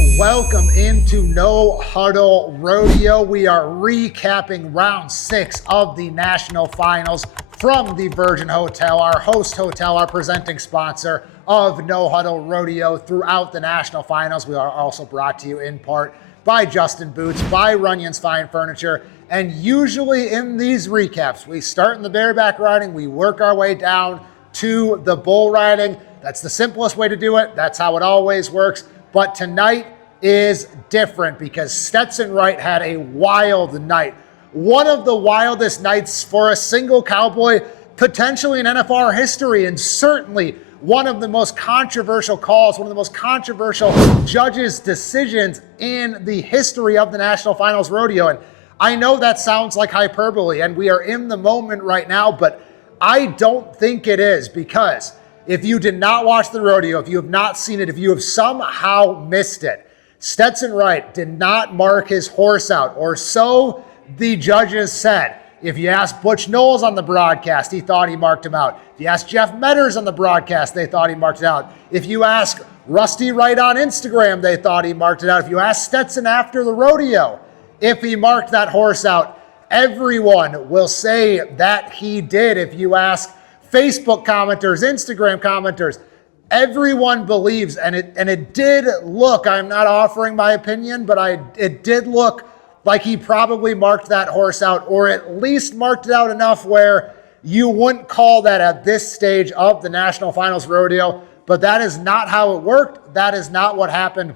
and welcome into No Huddle Rodeo. We are recapping round 6 of the National Finals from the Virgin Hotel, our host hotel, our presenting sponsor of No Huddle Rodeo throughout the National Finals. We are also brought to you in part by Justin Boots, by Runyon's Fine Furniture, and usually in these recaps, we start in the bareback riding, we work our way down to the bull riding. That's the simplest way to do it. That's how it always works. But tonight is different because Stetson Wright had a wild night. One of the wildest nights for a single cowboy, potentially in NFR history, and certainly one of the most controversial calls, one of the most controversial judges' decisions in the history of the National Finals Rodeo. And I know that sounds like hyperbole, and we are in the moment right now, but I don't think it is, because if you did not watch the rodeo, if you have not seen it, if you have somehow missed it, Stetson Wright did not mark his horse out, or so the judges said. If you asked Butch Knowles on the broadcast, he thought he marked him out. If you asked Jeff Metters on the broadcast, they thought he marked it out. If you ask Rusty Wright on Instagram, they thought he marked it out. If you ask Stetson after the rodeo if he marked that horse out, everyone will say that he did. If you ask Facebook commenters, Instagram commenters, everyone believes, and it did look, I'm not offering my opinion, but it did look like he probably marked that horse out, or at least marked it out enough where you wouldn't call that at this stage of the National Finals Rodeo. But that is not how it worked. That is not what happened.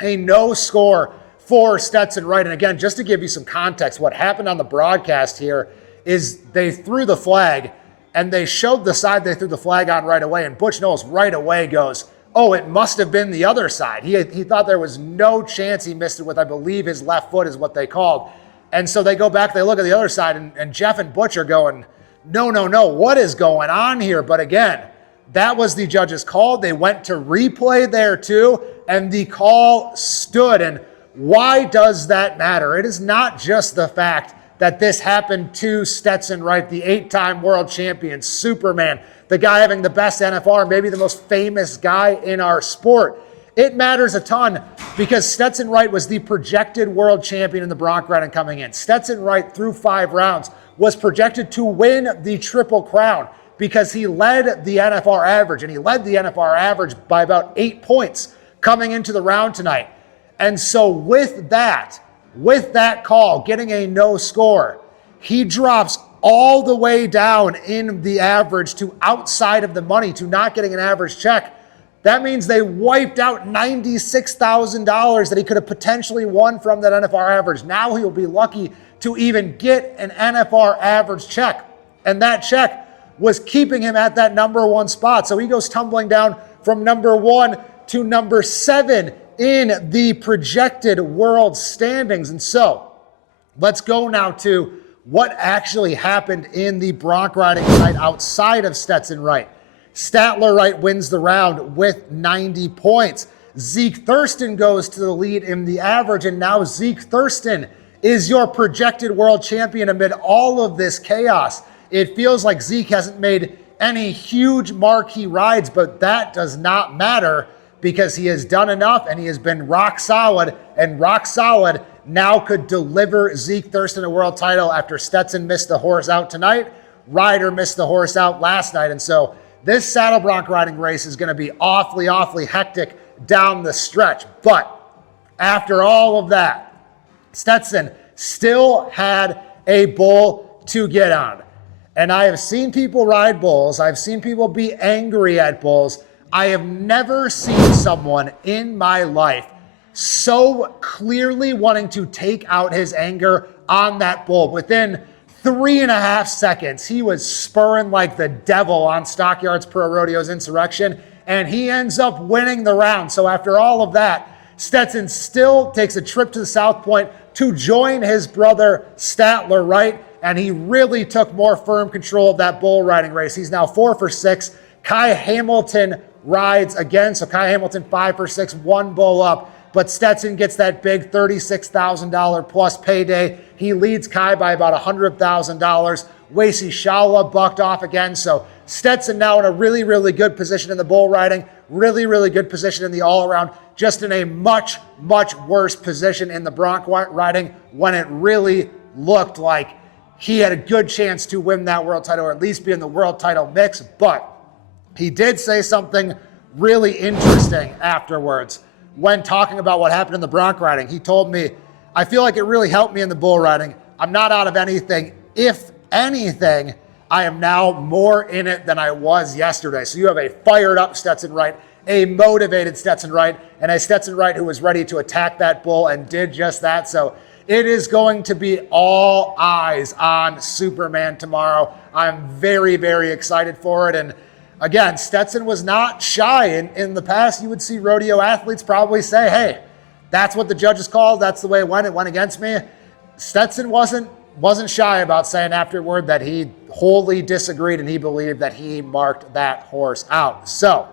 A no score for Stetson Wright. And again, just to give you some context, what happened on the broadcast here is they threw the flag, and they showed the side they threw the flag on right away, and Butch Knowles right away goes, oh, it must have been the other side. He thought there was no chance he missed it with, I believe, his left foot is what they called. And so they go back, they look at the other side, and Jeff and Butch are going, no, what is going on here? But again, that was the judge's call. They went to replay there too, and the call stood. And why does that matter? It is not just the fact that this happened to Stetson Wright, the 8-time world champion, Superman, the guy having the best NFR, maybe the most famous guy in our sport. It matters a ton because Stetson Wright was the projected world champion in the Bronc riding coming in. Stetson Wright, through 5 rounds, was projected to win the Triple Crown because he led the NFR average, and he led the NFR average by about 8 points coming into the round tonight. And so with that call, getting a no score, he drops all the way down in the average to outside of the money, to not getting an average check. That means they wiped out $96,000 that he could have potentially won from that NFR average. Now he'll be lucky to even get an NFR average check. And that check was keeping him at that number 1 spot. So he goes tumbling down from number 1 to number 7 in the projected world standings. And so let's go now to what actually happened in the Bronc riding tonight outside of Stetson Wright. Statler Wright wins the round with 90 points. Zeke Thurston goes to the lead in the average, and now Zeke Thurston is your projected world champion amid all of this chaos. It feels like Zeke hasn't made any huge marquee rides, but that does not matter because he has done enough and he has been rock solid, and rock solid now could deliver Zeke Thurston a world title after Stetson missed the horse out tonight. Ryder missed the horse out last night. And so this saddle bronc riding race is going to be awfully hectic down the stretch. But after all of that, Stetson still had a bull to get on. And I have seen people ride bulls. I've seen people be angry at bulls. I have never seen someone in my life so clearly wanting to take out his anger on that bull. Within 3.5 seconds, he was spurring like the devil on Stockyards Pro Rodeo's Insurrection, and he ends up winning the round. So after all of that, Stetson still takes a trip to the South Point to join his brother Statler Wright, and he really took more firm control of that bull riding race. He's now 4 for 6. Kai Hamilton rides again, so Kai Hamilton 5 for 6, 1 bull up. But Stetson gets that big $36,000 plus payday. He leads Kai by about $100,000. Wacey Schalla bucked off again. So Stetson now in a really good position in the bull riding, really good position in the all-around. just in a much, much worse position in the Bronc riding when it really looked like he had a good chance to win that world title, or at least be in the world title mix. But he did say something really interesting afterwards when talking about what happened in the Bronc riding. He told me, I feel like it really helped me in the bull riding. I'm not out of anything. If anything, I am now more in it than I was yesterday. So you have a fired up Stetson Wright, a motivated Stetson Wright, and a Stetson Wright who was ready to attack that bull and did just that. So it is going to be all eyes on Superman tomorrow. I'm very, very excited for it. And again, Stetson was not shy. In the past, you would see rodeo athletes probably say, hey, that's what the judges called. That's the way it went against me. Stetson wasn't shy about saying afterward that he wholly disagreed and he believed that he marked that horse out. So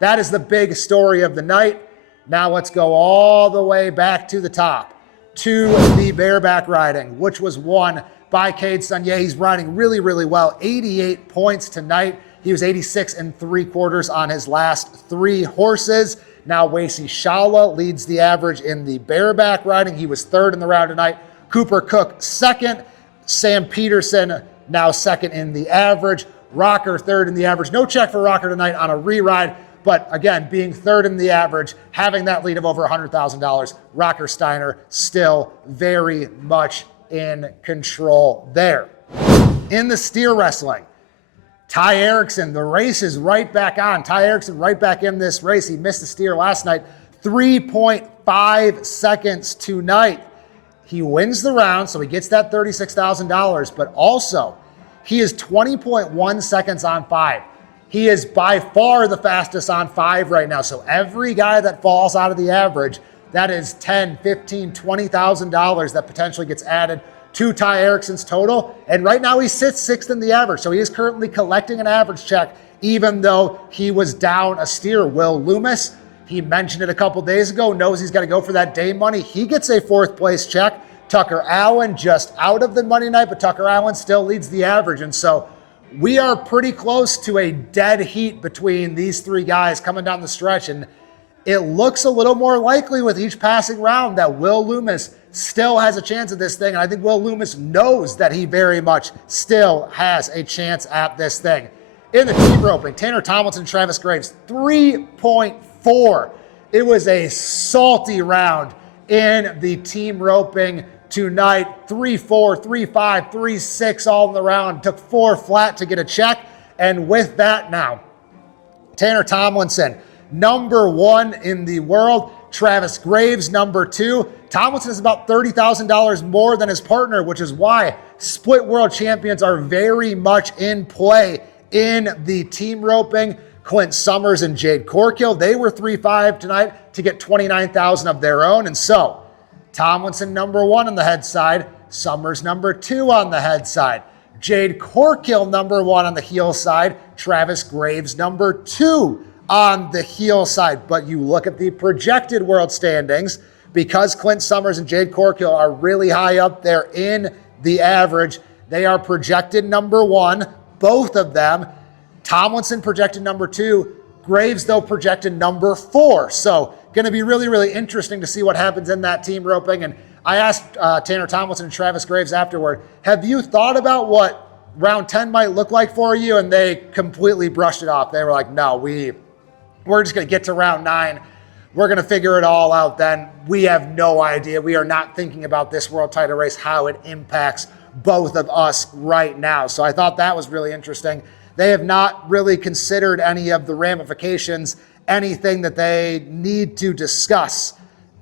that is the big story of the night. Now let's go all the way back to the top, to the bareback riding, which was won by Kade Sonnier. He's riding really, really well. 88 points tonight. He was 86 3/4 on his last 3 horses. Now Wacey Schalla leads the average in the bareback riding. He was 3rd in the round tonight. Cooper Cook 2nd. Sam Peterson now 2nd in the average. Rocker 3rd in the average. No check for Rocker tonight on a re-ride. But again, being 3rd in the average, having that lead of over $100,000, Rocker Steiner still very much in control there. In the steer wrestling, Ty Erickson, the race is right back on. Ty Erickson right back in this race. He missed the steer last night. 3.5 seconds tonight. He wins the round, so he gets that $36,000, but also he is 20.1 seconds on 5. He is by far the fastest on 5 right now. So every guy that falls out of the average, that is $10,000, $15,000, $20,000 that potentially gets added to Ty Erickson's total. And right now he sits 6th in the average. So he is currently collecting an average check, even though he was down a steer. Will Loomis, he mentioned it a couple days ago, knows he's got to go for that day money. He gets a 4th place check. Tucker Allen just out of the Monday night, but Tucker Allen still leads the average. And so we are pretty close to a dead heat between these 3 guys coming down the stretch. And it looks a little more likely with each passing round that Will Loomis still has a chance at this thing. And I think Will Loomis knows that he very much still has a chance at this thing. In the team roping, Tanner Tomlinson, Travis Graves, 3.4. It was a salty round in the team roping tonight. 3-4, 3-5, 3-6 all in the round. Took 4 flat to get a check. And with that now, Tanner Tomlinson, number 1 in the world. Travis Graves, number 2. Tomlinson is about $30,000 more than his partner, which is why split world champions are very much in play in the team roping. Clint Summers and Jade Corkill, they were 3-5 tonight to get $29,000 of their own. And so Tomlinson number 1 on the head side, Summers number 2 on the head side, Jade Corkill number 1 on the heel side, Travis Graves number 2 on the heel side. But you look at the projected world standings, because Clint Summers and Jade Corkill are really high up there in the average, they are projected number 1, both of them. Tomlinson projected number 2, Graves though projected number 4. So going to be really, really interesting to see what happens in that team roping. And I asked Tanner Tomlinson and Travis Graves afterward, have you thought about what round 10 might look like for you? And they completely brushed it off. They were like, no, we're just going to get to round 9. We're going to figure it all out then. We have no idea. We are not thinking about this world title race, how it impacts both of us right now. So I thought that was really interesting. They have not really considered any of the ramifications, anything that they need to discuss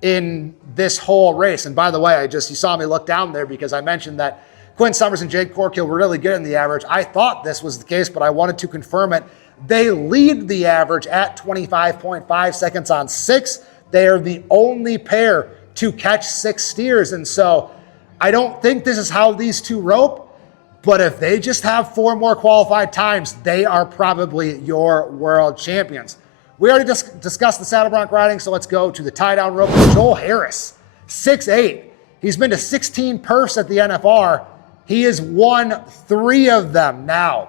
in this whole race. And by the way, you saw me look down there because I mentioned that Clint Summers and Jade Corkill were really good in the average. I thought this was the case, but I wanted to confirm it. They lead the average at 25.5 seconds on 6. They are the only pair to catch 6 steers. And so I don't think this is how these two rope, but if they just have 4 more qualified times, they are probably your world champions. We already discussed the saddle bronc riding, so let's go to the tie-down rope. Joel Harris, 6'8". He's been to 16 perfs at the NFR. He has won 3 of them now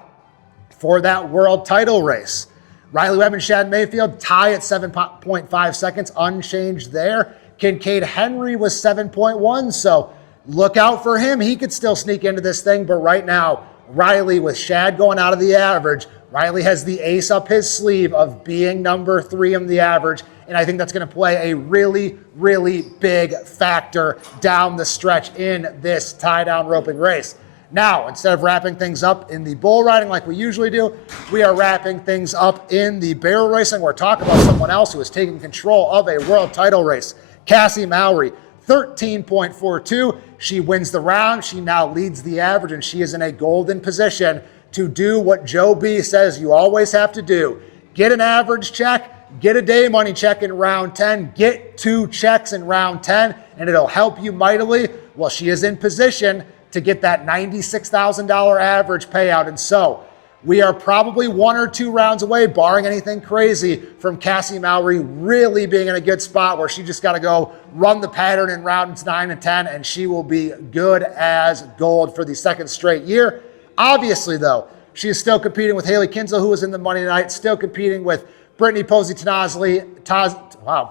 for that world title race. Riley Webb and Shad Mayfield tie at 7.5 seconds, unchanged there. Kincade Henry was 7.1, so look out for him. He could still sneak into this thing, but right now, Riley with Shad going out of the average, Riley has the ace up his sleeve of being number 3 in the average, and I think that's going to play a really, really big factor down the stretch in this tie-down roping race. Now, instead of wrapping things up in the bull riding like we usually do, we are wrapping things up in the barrel racing. We're talking about someone else who is taking control of a world title race. Kassie Mowry, 13.42. She wins the round. She now leads the average, and she is in a golden position to do what Joe B says you always have to do. Get an average check, get a day money check in round 10, get 2 checks in round 10, and it'll help you mightily. Well, she is in position to get that $96,000 average payout. And so we are probably 1 or 2 rounds away, barring anything crazy, from Kassie Mowry really being in a good spot where she just got to go run the pattern in rounds 9 and 10, and she will be good as gold for the 2nd straight year. Obviously, though, she is still competing with Hailey Kinsel, who was in the Monday night, still competing with Brittany Pozzi Tonozzi.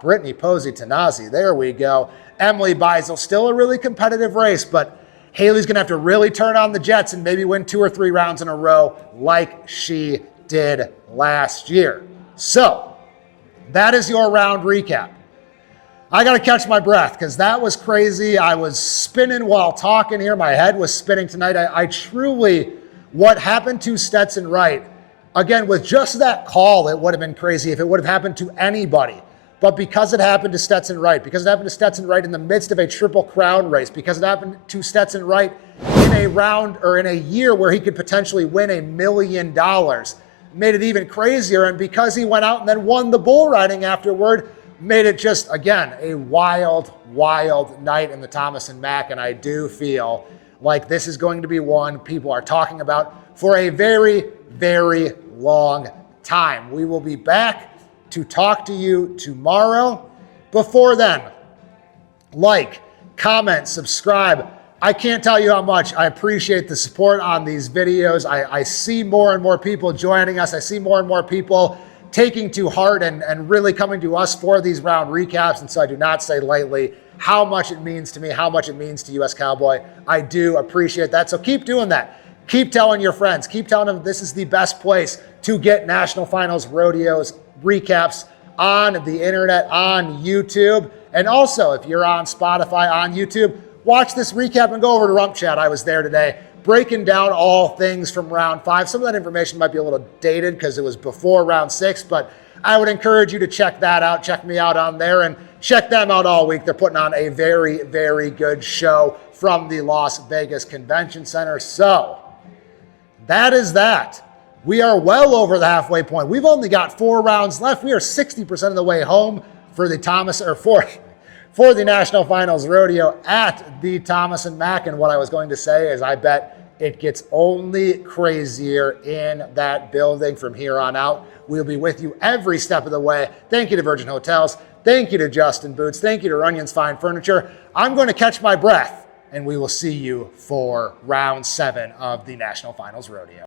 Brittany Pozzi Tonozzi, there we go. Emily Beisel, still a really competitive race, but Hailey's going to have to really turn on the jets and maybe win 2 or 3 rounds in a row like she did last year. So that is your round recap. I got to catch my breath because that was crazy. I was spinning while talking here. My head was spinning tonight. I truly, what happened to Stetson Wright, again, with just that call, it would have been crazy if it would have happened to anybody. But because it happened to Stetson Wright, because it happened to Stetson Wright in the midst of a Triple Crown race, because it happened to Stetson Wright in a round or in a year where he could potentially win $1 million, made it even crazier. And because he went out and then won the bull riding afterward, made it just, again, a wild, wild night in the Thomas and Mack. And I do feel like this is going to be one people are talking about for a very, very long time. We will be back to talk to you tomorrow. Before then, like, comment, subscribe. I can't tell you how much I appreciate the support on these videos. I see more and more people joining us. I see more and more people taking to heart and really coming to us for these round recaps. And so I do not say lightly how much it means to me, how much it means to US Cowboy. I do appreciate that. So keep doing that. Keep telling your friends. Keep telling them this is the best place to get National Finals Rodeos recaps on the internet, on YouTube. And also, if you're on Spotify, on YouTube, watch this recap and go over to Rump Chat. I was there today breaking down all things from round 5. Some of that information might be a little dated because it was before round 6, but I would encourage you to check that out. Check me out on there and check them out all week. They're putting on a very, very good show from the Las Vegas Convention Center. So that is that. We are well over the halfway point. We've only got 4 rounds left. We are 60% of the way home for the for the National Finals Rodeo at the Thomas and Mack. And what I was going to say is I bet it gets only crazier in that building from here on out. We'll be with you every step of the way. Thank you to Virgin Hotels. Thank you to Justin Boots. Thank you to Runyon's Fine Furniture. I'm going to catch my breath, and we will see you for round 7 of the National Finals Rodeo.